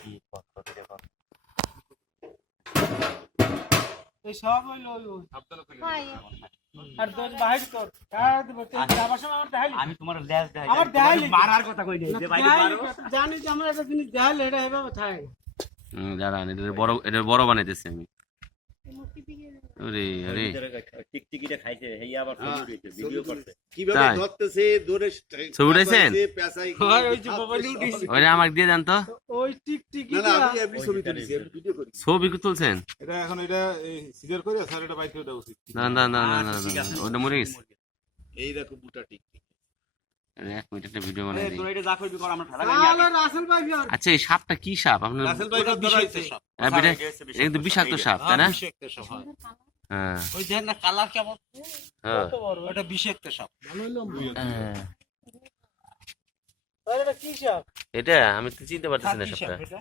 কি কষ্ট করে কর। এই সব হইলো ওই আর দোষ বাহির কর যাবার সময় আমার দেখাইলি আমি তোমার ল্যাজ দেখাই আমার দেখাইলি মারার কথা কই নাই যে ভাই মারো জানি যে আমরা একটা জিনিস দেখাইলে এটা এভাবে থাকে দাঁড়ান এটা বড় বানাইতেছি আমি আরে আরে টিকটিকিটা খাইছে হেই আবার ছবি উঠেছে ভিডিও করছে কিভাবে ধরতেছে দৌড়ে ছবি উঠাইছেন? পেছাই হয় ওই যে মোবাইল উঠিস ওইটা আমাকে দিয়ে দেন তো। ওই টিকটিকি না আমি এমনি ছবি তুলিছি আমি ভিডিও করি ছবি তুলছেন? এটা এখন এটা সিজার করে স্যার এটা বাইক করে দেওয়া উচিত। না ওটা মরে গেছে। এইরকম বুটা টিক এক মিনিট একটা ভিডিও বানাই দিই। তোর এটা যা করবি কর আমরা ঠাড়া আলো রাসেল ভাই আর আচ্ছা এই সাপটা কি সাপ আপনার? রাসেল ভাই ধরা হইছে সব। এটা কিন্তু বিষাক্ত সাপ তাই না? বিষাক্ত সব হয়। হ্যাঁ ওই দেখ না কালার কেমন হ্যাঁ কত বড় ওটা বিষাক্ত সাপ ভালো হইলো হ্যাঁ। আরে এটা কি সাপ এটা আমি তো চিনতে পারতেছি না সাপটা। এটা